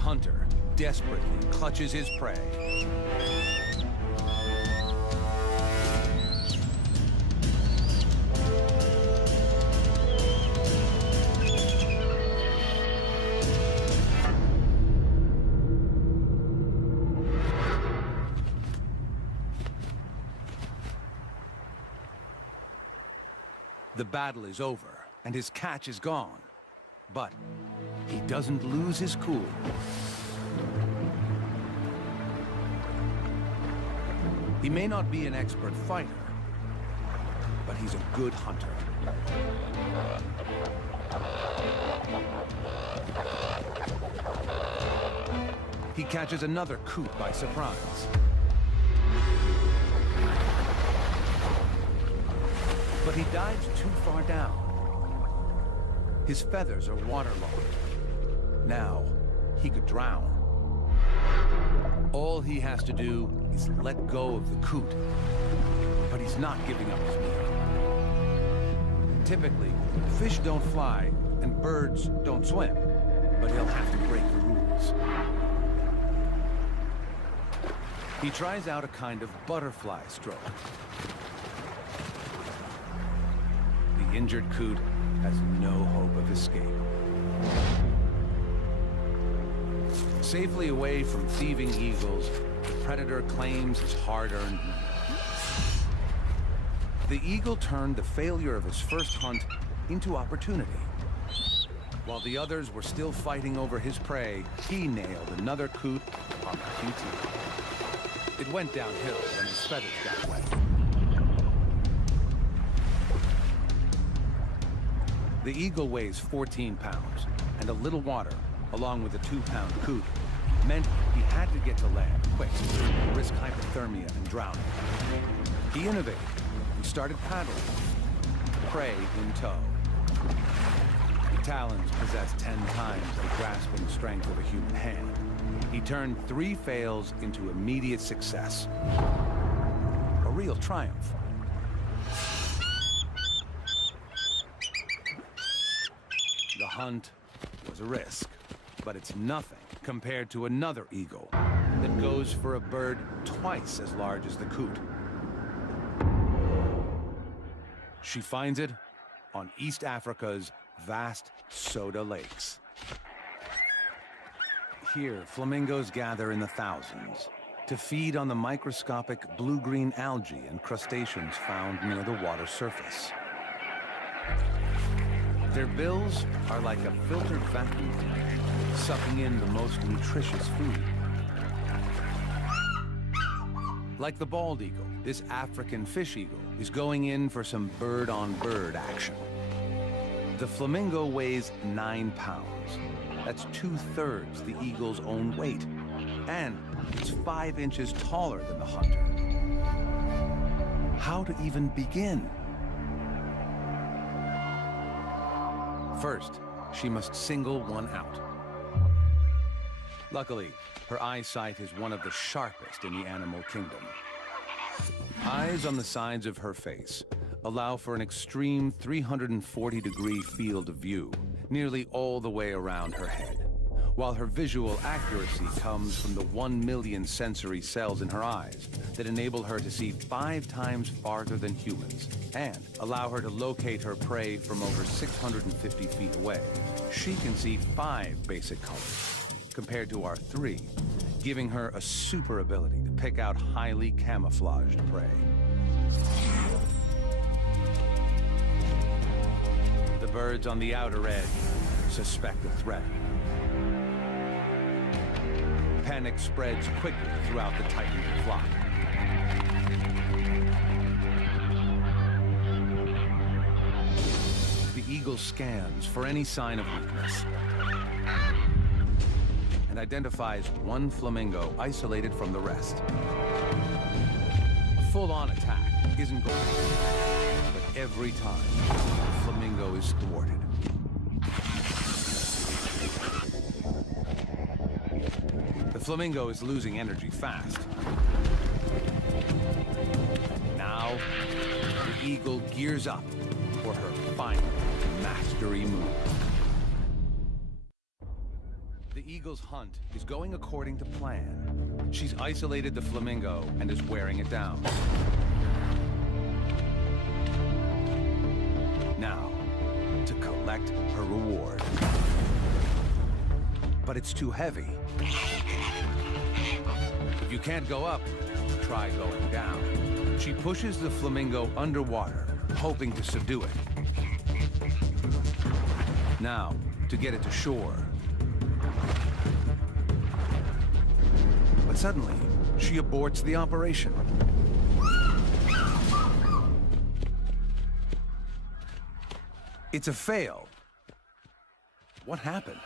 hunter desperately clutches his prey. The battle is over, and his catch is gone. But he doesn't lose his cool. He may not be an expert fighter, but he's a good hunter. He catches another coot by surprise. But he dives too far down. His feathers are waterlogged. Now, he could drown. All he has to do is let go of the coot. But he's not giving up his meal. Typically, fish don't fly and birds don't swim. But he'll have to break the rules. He tries out a kind of butterfly stroke. The injured coot has no hope of escape. Safely away from thieving eagles, the predator claims his hard-earned meal. The eagle turned the failure of his first hunt into opportunity. While the others were still fighting over his prey, he nailed another coot on the QT. It went downhill when his feathers got wet. The eagle weighs 14 pounds, and a little water, along with a 2-pound coot, meant he had to get to land quick, risk hypothermia and drowning. He innovated. He started paddling, prey in tow. The talons possess 10 times the grasping strength of a human hand. He turned 3 fails into immediate success. A real triumph. The hunt was a risk, but it's nothing compared to another eagle that goes for a bird twice as large as the coot. She finds it on East Africa's vast Soda Lakes. Here, flamingos gather in the thousands to feed on the microscopic blue-green algae and crustaceans found near the water surface. Their bills are like a filtered vacuum, sucking in the most nutritious food. Like the bald eagle, this African fish eagle is going in for some bird-on-bird action. The flamingo weighs 9 pounds. That's 2/3 the eagle's own weight. And it's 5 inches taller than the hunter. How to even begin? First, she must single one out. Luckily, her eyesight is one of the sharpest in the animal kingdom. Eyes on the sides of her face allow for an extreme 340-degree field of view, nearly all the way around her head, while her visual accuracy comes from the 1 million sensory cells in her eyes that enable her to see 5 times farther than humans and allow her to locate her prey from over 650 feet away. She can see 5 basic colors, compared to our 3, giving her a super ability to pick out highly camouflaged prey. The birds on the outer edge suspect a threat. Panic spreads quickly throughout the tightening flock. The eagle scans for any sign of weakness and identifies one flamingo isolated from the rest. A full-on attack isn't going to work, but every time, the flamingo is thwarted. The flamingo is losing energy fast. Now, the eagle gears up for her final mastery move. The eagle eagle's hunt is going according to plan. She's isolated the flamingo and is wearing it down. Now, to collect her reward. But it's too heavy. If you can't go up, try going down. She pushes the flamingo underwater, hoping to subdue it. Now, to get it to shore. But suddenly, she aborts the operation. It's a fail. What happened?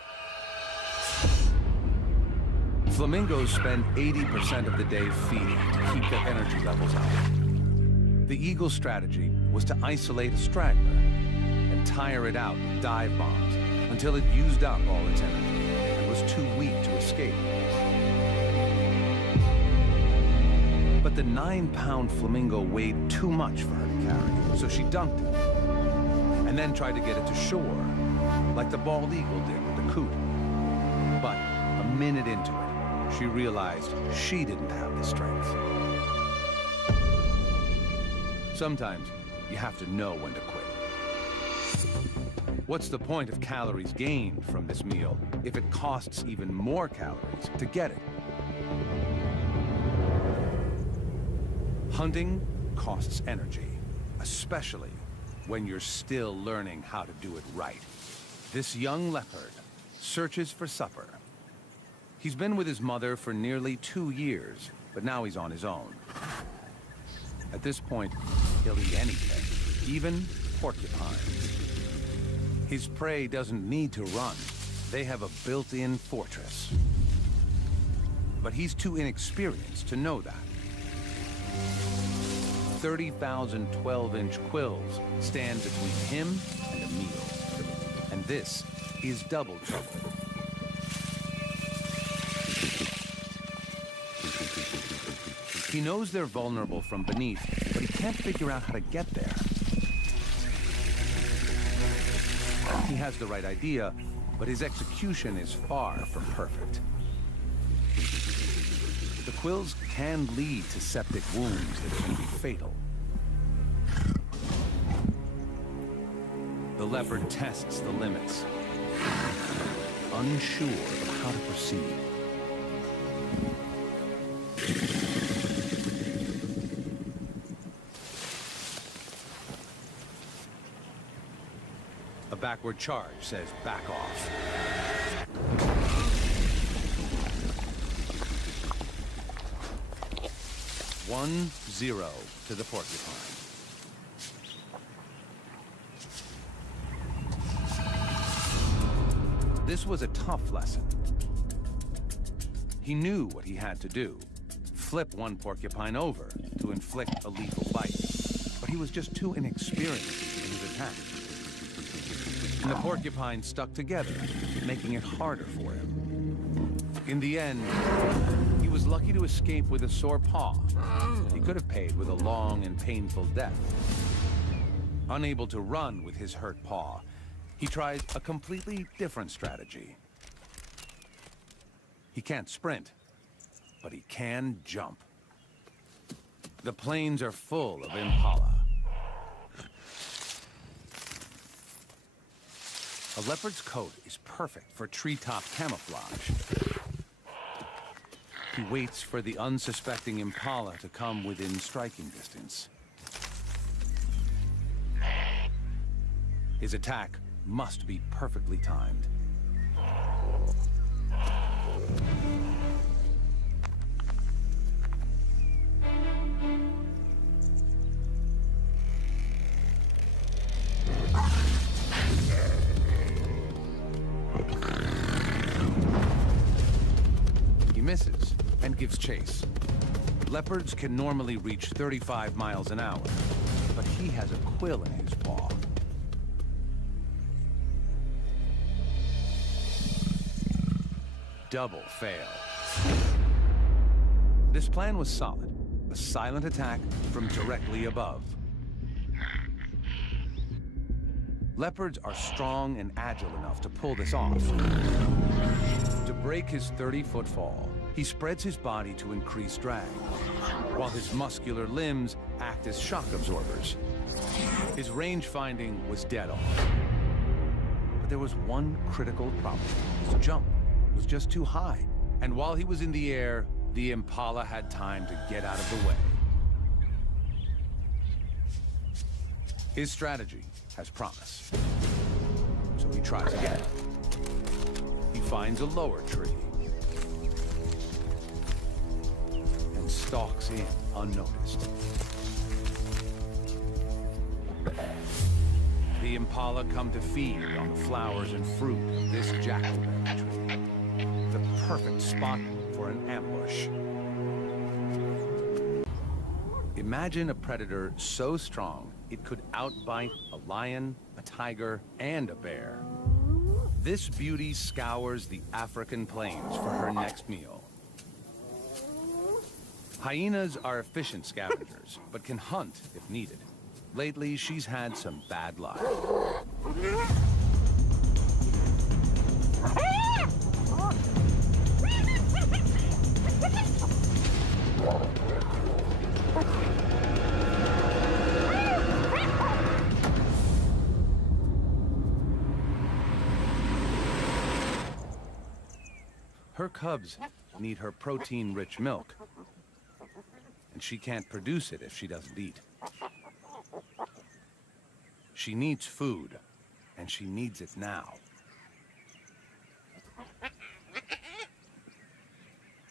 Flamingos spend 80% of the day feeding to keep their energy levels up. The eagle's strategy was to isolate a straggler and tire it out with dive bombs until it used up all its energy and was too weak to escape. But the 9-pound flamingo weighed too much for her to carry, so she dunked it, and then tried to get it to shore, like the bald eagle did with the coot. But a minute into it, she realized she didn't have the strength. Sometimes you have to know when to quit. What's the point of calories gained from this meal if it costs even more calories to get it? Hunting costs energy, especially when you're still learning how to do it right. This young leopard searches for supper. He's been with his mother for nearly 2 years, but now he's on his own. At this point, he'll eat anything, even porcupines. His prey doesn't need to run. They have a built-in fortress. But he's too inexperienced to know that. 30,000 12-inch quills stand between him and a meal. And this is double trouble. He knows they're vulnerable from beneath, but he can't figure out how to get there. He has the right idea, but his execution is far from perfect. The quills can lead to septic wounds that can be fatal. The leopard tests the limits, unsure of how to proceed. A backward charge says back off. One, 0 to the porcupine. This was a tough lesson. He knew what he had to do. Flip one porcupine over to inflict a lethal bite. But he was just too inexperienced in his attack. And the porcupine stuck together, making it harder for him. In the end, he was lucky to escape with a sore paw. He could have paid with a long and painful death. Unable to run with his hurt paw, he tried a completely different strategy. He can't sprint, but he can jump. The plains are full of impala. A leopard's coat is perfect for treetop camouflage. He waits for the unsuspecting impala to come within striking distance. His attack must be perfectly timed. He misses and gives chase. Leopards can normally reach 35 miles an hour, but he has a quill in his paw. Double fail. This plan was solid. A silent attack from directly above. Leopards are strong and agile enough to pull this off. To break his 30-foot fall, he spreads his body to increase drag, while his muscular limbs act as shock absorbers. His range finding was dead on. But there was one critical problem. His jump was just too high. And while he was in the air, the Impala had time to get out of the way. His strategy has promise. So he tries again. He finds a lower tree and stalks in unnoticed. The Impala come to feed on the flowers and fruit of this jackalberry tree. The perfect spot for an ambush. Imagine a predator so strong it could outbite a lion, a tiger, and a bear. This beauty scours the African plains for her next meal. Hyenas are efficient scavengers, but can hunt if needed. Lately, she's had some bad luck. Her cubs need her protein-rich milk, and she can't produce it if she doesn't eat. She needs food, and she needs it now.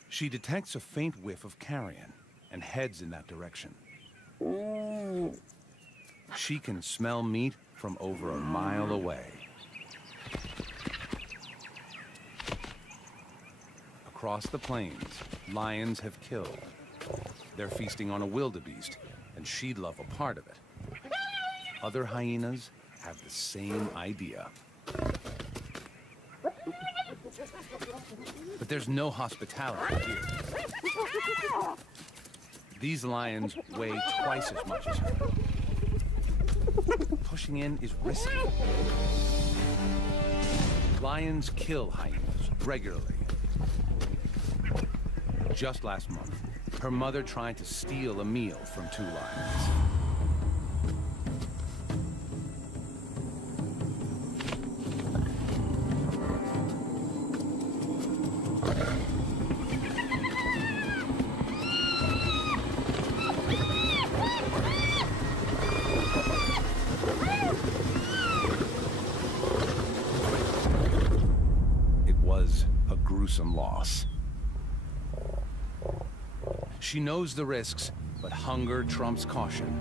She detects a faint whiff of carrion and heads in that direction. She can smell meat from over a mile away. Across the plains, lions have killed. They're feasting on a wildebeest, and she'd love a part of it. Other hyenas have the same idea. But there's no hospitality here. These lions weigh twice as much as her. Pushing in is risky. Lions kill hyenas regularly. Just last month, her mother tried to steal a meal from 2 lions. It was a gruesome loss. She knows the risks, but hunger trumps caution.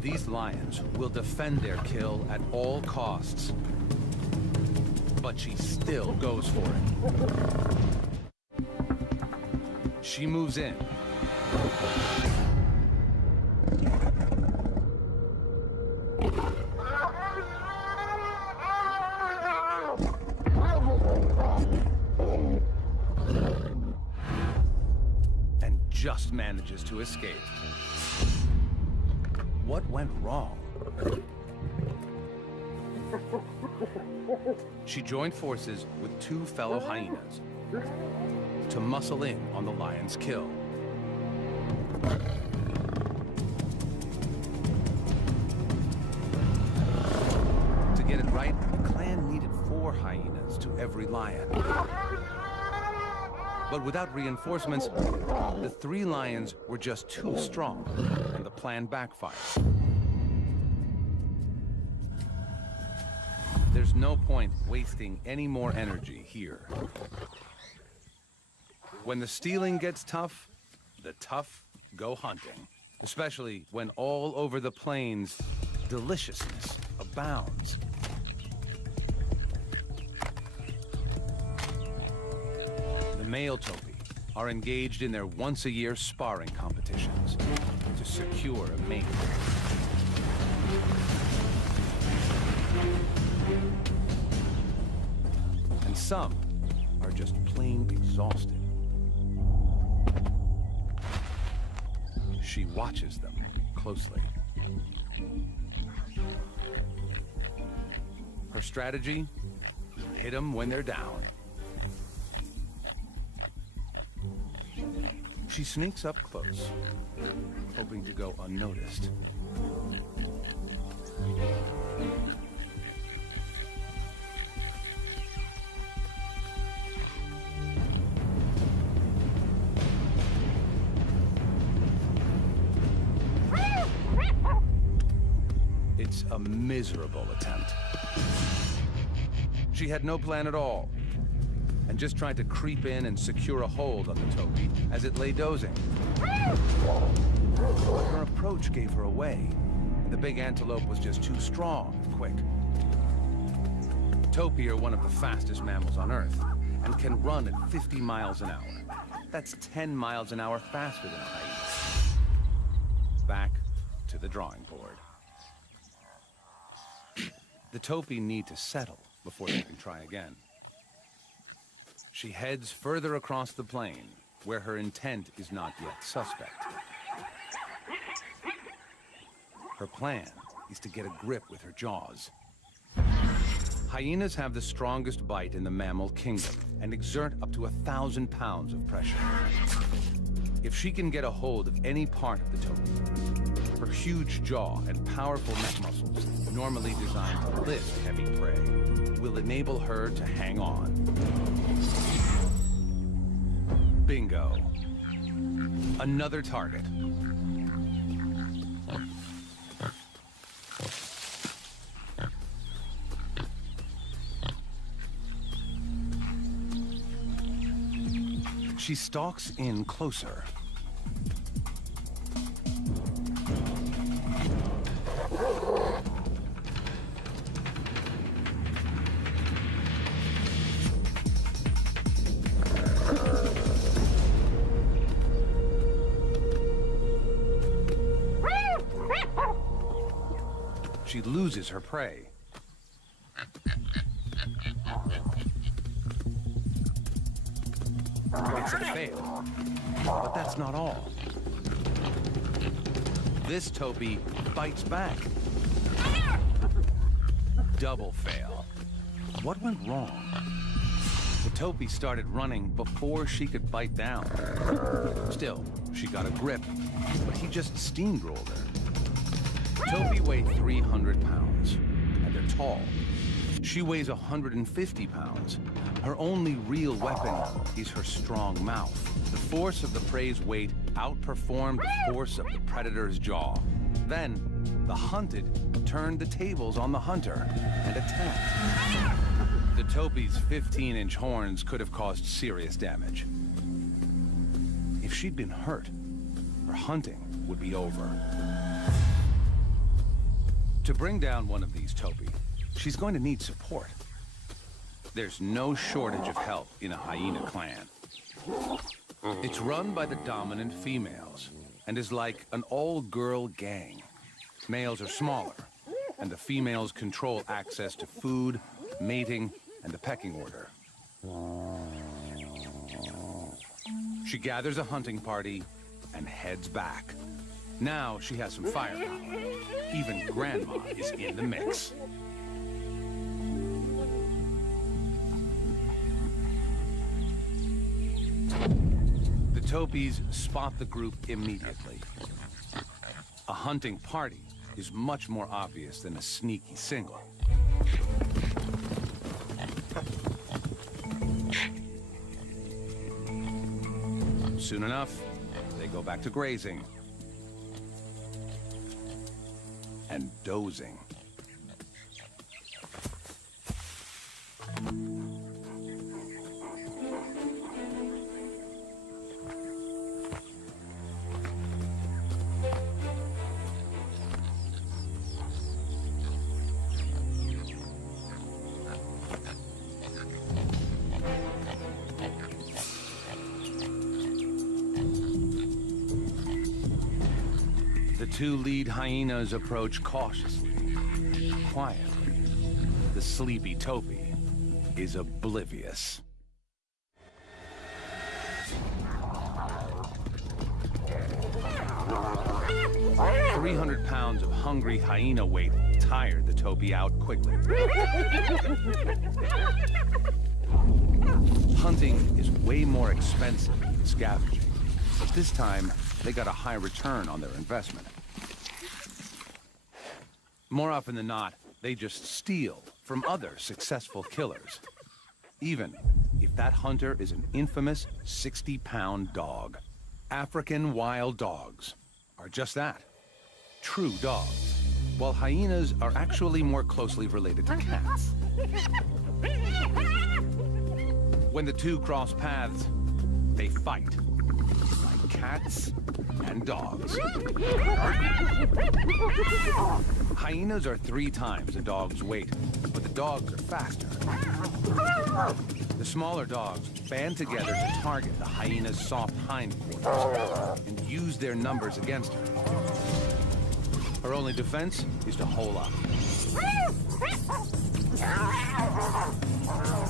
These lions will defend their kill at all costs. But she still goes for it. She moves in. And just manages to escape. What went wrong? She joined forces with 2 fellow hyenas to muscle in on the lion's kill. To get it right, the clan needed 4 hyenas to every lion. But without reinforcements, the 3 lions were just too strong, and the plan backfired. There's no point wasting any more energy here. When the stealing gets tough, the tough go hunting. Especially when all over the plains, deliciousness abounds. The male topi are engaged in their once-a-year sparring competitions to secure a mate. And some are just plain exhausted. She watches them closely. Her strategy? Hit them when they're down. She sneaks up close, hoping to go unnoticed. It's a miserable attempt. She had no plan at all, and just tried to creep in and secure a hold on the Topi as it lay dozing. Her approach gave her away, and the big antelope was just too strong and quick. Topi are one of the fastest mammals on Earth, and can run at 50 miles an hour. That's 10 miles an hour faster than hyenas. Back to the drawing board. The Topi need to settle before they can try again. She heads further across the plain, where her intent is not yet suspect. Her plan is to get a grip with her jaws. Hyenas have the strongest bite in the mammal kingdom and exert up to 1,000 pounds of pressure. If she can get a hold of any part of the Topi, her huge jaw and powerful neck muscles, normally designed to lift heavy prey, will enable her to hang on. Bingo. Another target. She stalks in closer. She loses her prey. It's a fail, but that's not all. This Topi bites back. Double fail. What went wrong? The Topi started running before she could bite down. Still, she got a grip, but he just steamrolled her. Topi weigh 300 pounds, and they're tall. She weighs 150 pounds. Her only real weapon is her strong mouth. The force of the prey's weight outperformed the force of the predator's jaw. Then, the hunted turned the tables on the hunter and attacked. The Topi's 15-inch horns could have caused serious damage. If she'd been hurt, her hunting would be over. To bring down one of these Topi, she's going to need support. There's no shortage of help in a hyena clan. It's run by the dominant females, and is like an all-girl gang. Males are smaller, and the females control access to food, mating, and the pecking order. She gathers a hunting party and heads back. Now she has some firepower. Even Grandma is in the mix. The Topis spot the group immediately. A hunting party is much more obvious than a sneaky single. Soon enough, they go back to grazing and dozing. The two lead hyenas approach cautiously, quietly. The sleepy Topi is oblivious. 300 pounds of hungry hyena weight tired the Topi out quickly. Hunting is way more expensive than scavenging, but this time they got a high return on their investment. More often than not, they just steal from other successful killers, even if that hunter is an infamous 60-pound dog. African wild dogs are just that, true dogs, while hyenas are actually more closely related to cats. When the two cross paths, they fight, like cats and dogs. Hyenas are 3 times a dog's weight, but the dogs are faster. The smaller dogs band together to target the hyena's soft hindquarters and use their numbers against her. Her only defense is to hole up.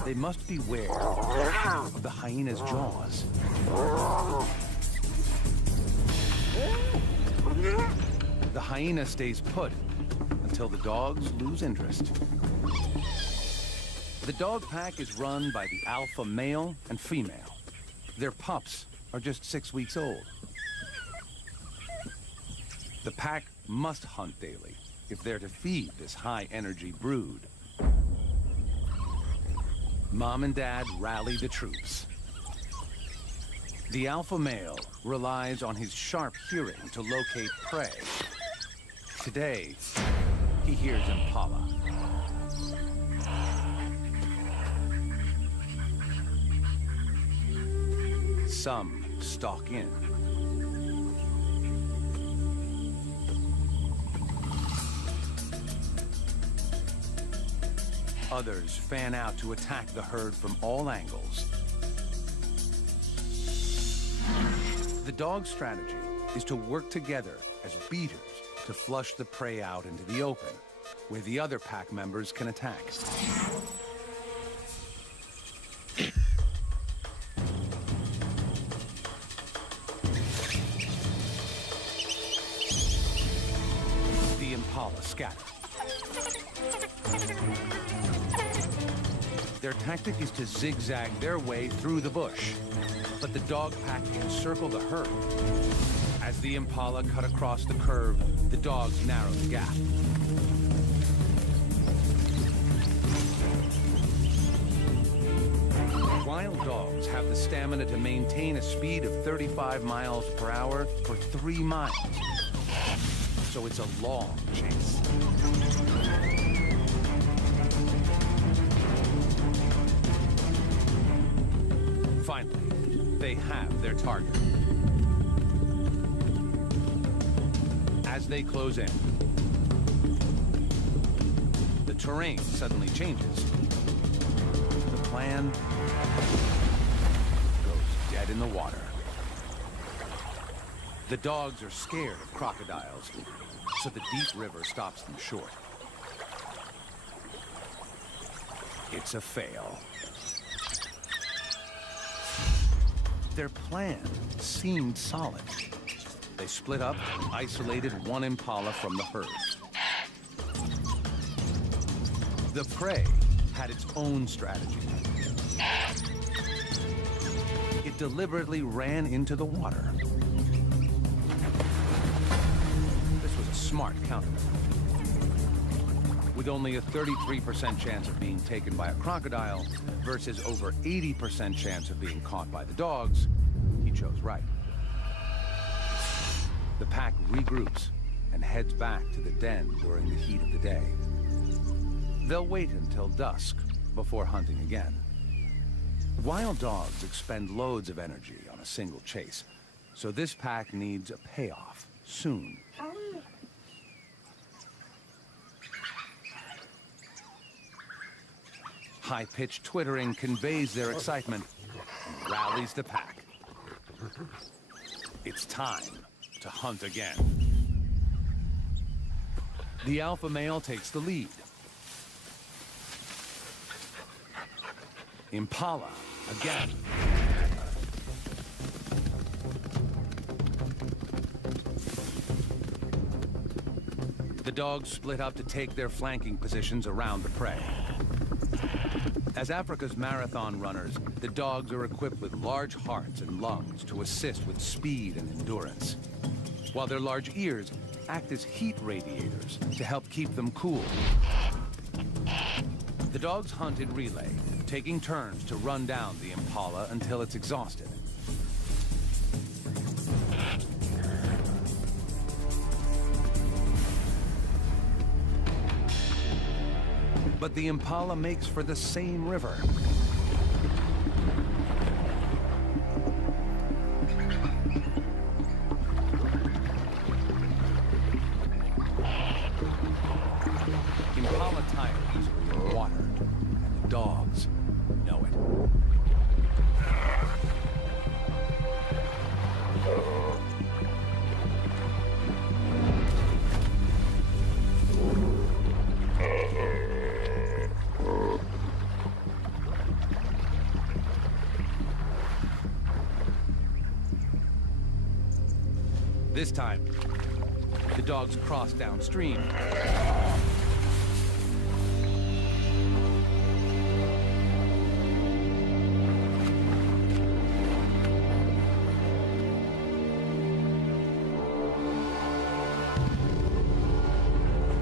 They must beware of the hyena's jaws. The hyena stays put until the dogs lose interest. The dog pack is run by the alpha male and female. Their pups are just 6 weeks old. The pack must hunt daily if they're to feed this high-energy brood. Mom and Dad rally the troops. The alpha male relies on his sharp hearing to locate prey. Today, he hears impala. Some stalk in. Others fan out to attack the herd from all angles. The dog's strategy is to work together as beaters to flush the prey out into the open, where the other pack members can attack. The impala scatter. Their tactic is to zigzag their way through the bush, but the dog pack encircle the herd. As the impala cut across the curve, the dogs narrow the gap. Wild dogs have the stamina to maintain a speed of 35 miles per hour for 3 miles. So it's a long chase. Finally, they have their target. As they close in, the terrain suddenly changes. The plan goes dead in the water. The dogs are scared of crocodiles, so the deep river stops them short. It's a fail. Their plan seemed solid. They split up and isolated one impala from the herd. The prey had its own strategy. It deliberately ran into the water. This was a smart counter. With only a 33% chance of being taken by a crocodile versus over 80% chance of being caught by the dogs, he chose right. The pack regroups and heads back to the den during the heat of the day. They'll wait until dusk before hunting again. Wild dogs expend loads of energy on a single chase, so this pack needs a payoff soon. High-pitched twittering conveys their excitement and rallies the pack. It's time to hunt again. The alpha male takes the lead. Impala again. dogs split up to take their flanking positions around the prey. As Africa's marathon runners, the dogs are equipped with large hearts and lungs to assist with speed and endurance, while their large ears act as heat radiators to help keep them cool. The dogs hunt in relay, taking turns to run down the impala until it's exhausted. But the impala makes for the same river. Impala tire easily in water, and the dogs know it. This time, the dogs cross downstream.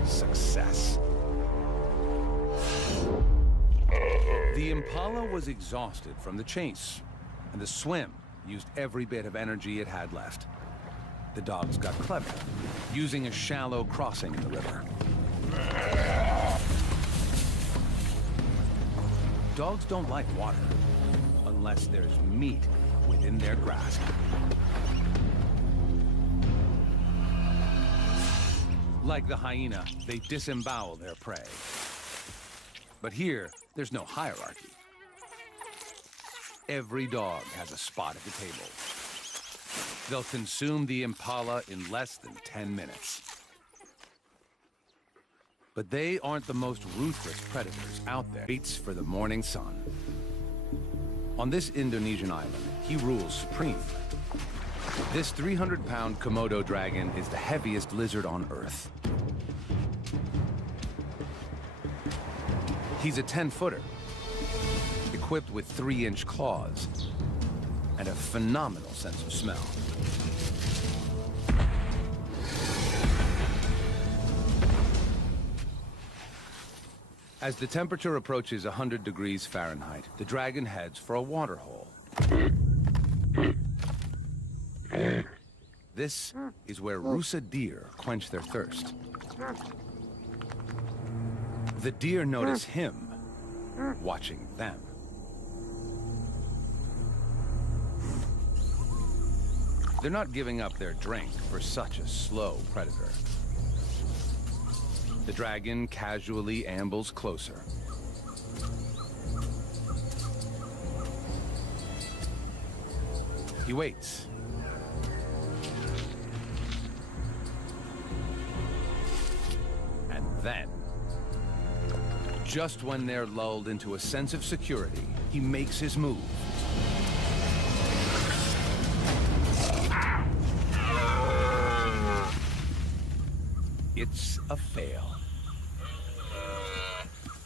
Success. The impala was exhausted from the chase, and the swim used every bit of energy it had left. The dogs got clever, using a shallow crossing in the river. Dogs don't like water unless there's meat within their grasp. Like the hyena, they disembowel their prey. But here, there's no hierarchy. Every dog has a spot at the table. They'll consume the impala in less than 10 minutes. But they aren't the most ruthless predators out there. Waits for the morning sun. On this Indonesian island, he rules supreme. This 300-pound Komodo dragon is the heaviest lizard on Earth. He's a 10-footer, equipped with 3-inch claws and a phenomenal sense of smell. As the temperature approaches 100 degrees Fahrenheit, the dragon heads for a water hole. This is where Rusa deer quench their thirst. The deer notice him watching them. They're not giving up their drink for such a slow predator. The dragon casually ambles closer. He waits. And then, just when they're lulled into a sense of security, he makes his move. It's a fail.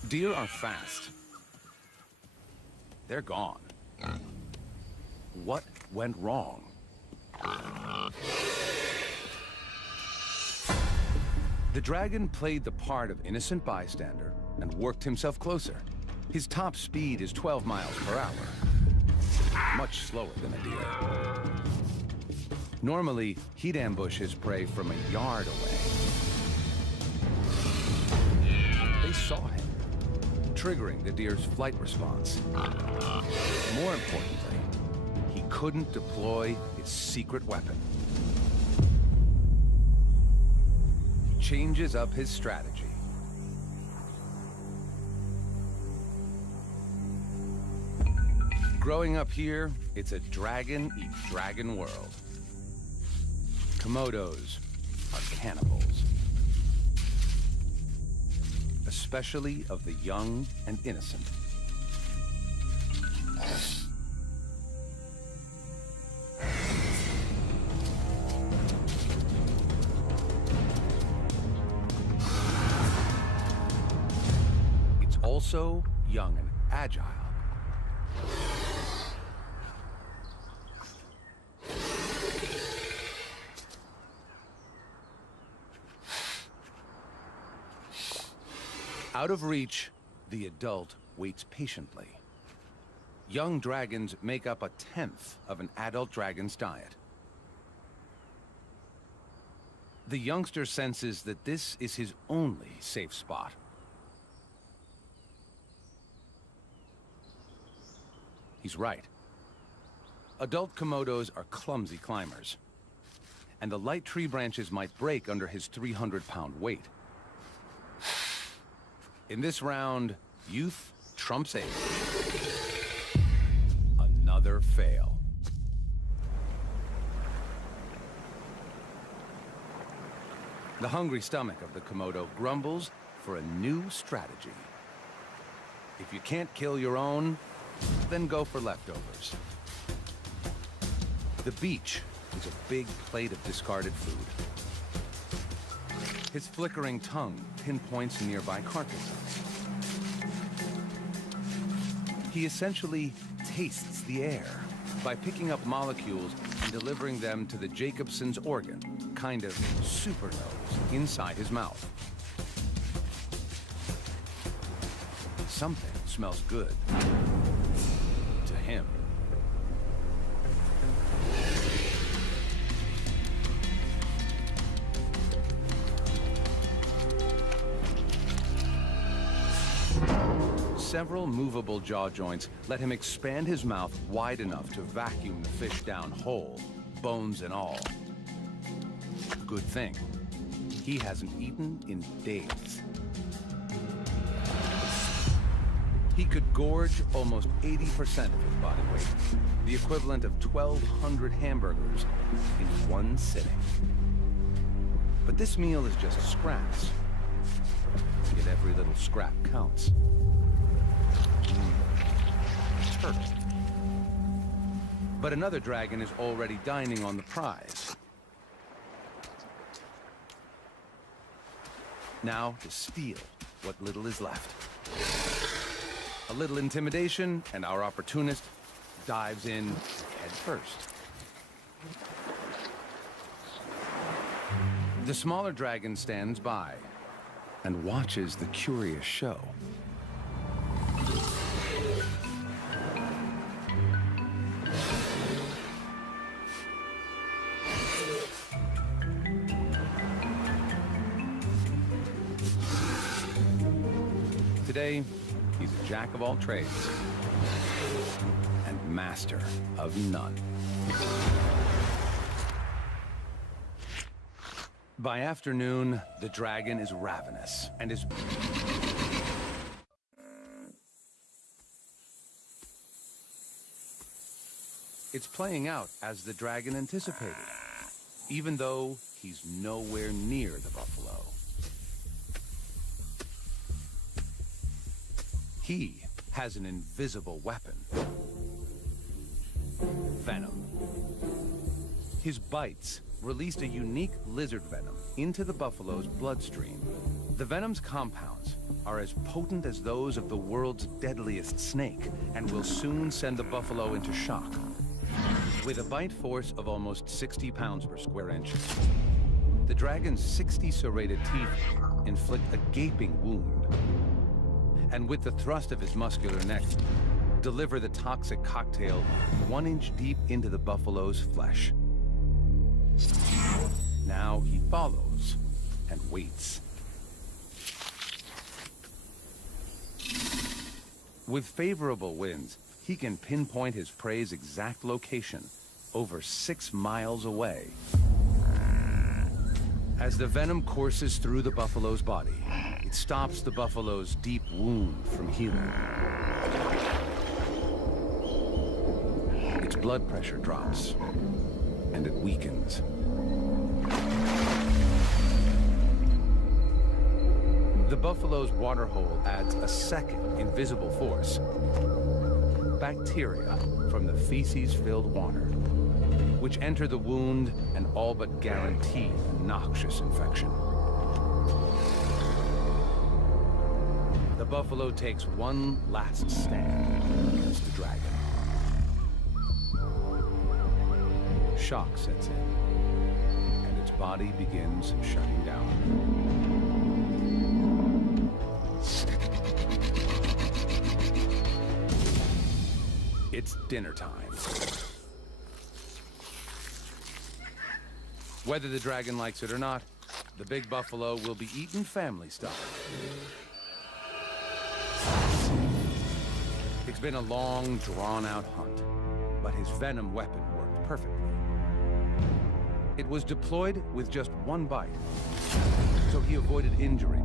Deer are fast. They're gone. What went wrong? The dragon played the part of innocent bystander and worked himself closer. His top speed is 12 miles per hour, much slower than a deer. Normally, he'd ambush his prey from a yard away. They saw him, triggering the deer's flight response. More importantly, he couldn't deploy his secret weapon. He changes up his strategy. Growing up here, it's a dragon-eat-dragon world. Komodos are cannibals. Especially of the young and innocent. also young and agile. Out of reach, the adult waits patiently. Young dragons make up 1/10 of an adult dragon's diet. The youngster senses that this is his only safe spot. He's right. Adult Komodos are clumsy climbers, and the light tree branches might break under his 300-pound weight. In this round, youth trumps age. Another fail. The hungry stomach of the Komodo grumbles for a new strategy. If you can't kill your own, then go for leftovers. The beach is a big plate of discarded food. His flickering tongue pinpoints nearby carcasses. He essentially tastes the air by picking up molecules and delivering them to the Jacobson's organ, kind of super nose, inside his mouth. Something smells good to him. Several movable jaw joints let him expand his mouth wide enough to vacuum the fish down whole, bones and all. Good thing. He hasn't eaten in days. He could gorge almost 80% of his body weight, the equivalent of 1,200 hamburgers in one sitting. But this meal is just scraps. Yet every little scrap counts. Turtle. But another dragon is already dining on the prize. Now to steal what little is left. A little intimidation, and our opportunist dives in head first. The smaller dragon stands by and watches the curious show. Today, he's a jack of all trades and master of none. By afternoon, the dragon is ravenous and is... It's playing out as the dragon anticipated, even though he's nowhere near the buffalo. He has an invisible weapon. Venom. His bites released a unique lizard venom into the buffalo's bloodstream. The venom's compounds are as potent as those of the world's deadliest snake and will soon send the buffalo into shock. With a bite force of almost 60 pounds per square inch, the dragon's 60 serrated teeth inflict a gaping wound. And with the thrust of his muscular neck, deliver the toxic cocktail 1 inch deep into the buffalo's flesh. Now he follows and waits. With favorable winds, he can pinpoint his prey's exact location, over 6 miles away. As the venom courses through the buffalo's body, it stops the buffalo's deep wound from healing. Its blood pressure drops, and it weakens. The buffalo's waterhole adds a second invisible force. Bacteria from the feces-filled water, which enter the wound and all but guarantee a noxious infection. The buffalo takes one last stand against the dragon. Shock sets in, and its body begins shutting down. It's dinner time. Whether the dragon likes it or not, the big buffalo will be eaten family style. It's been a long, drawn-out hunt, but his venom weapon worked perfectly. It was deployed with just one bite, so he avoided injury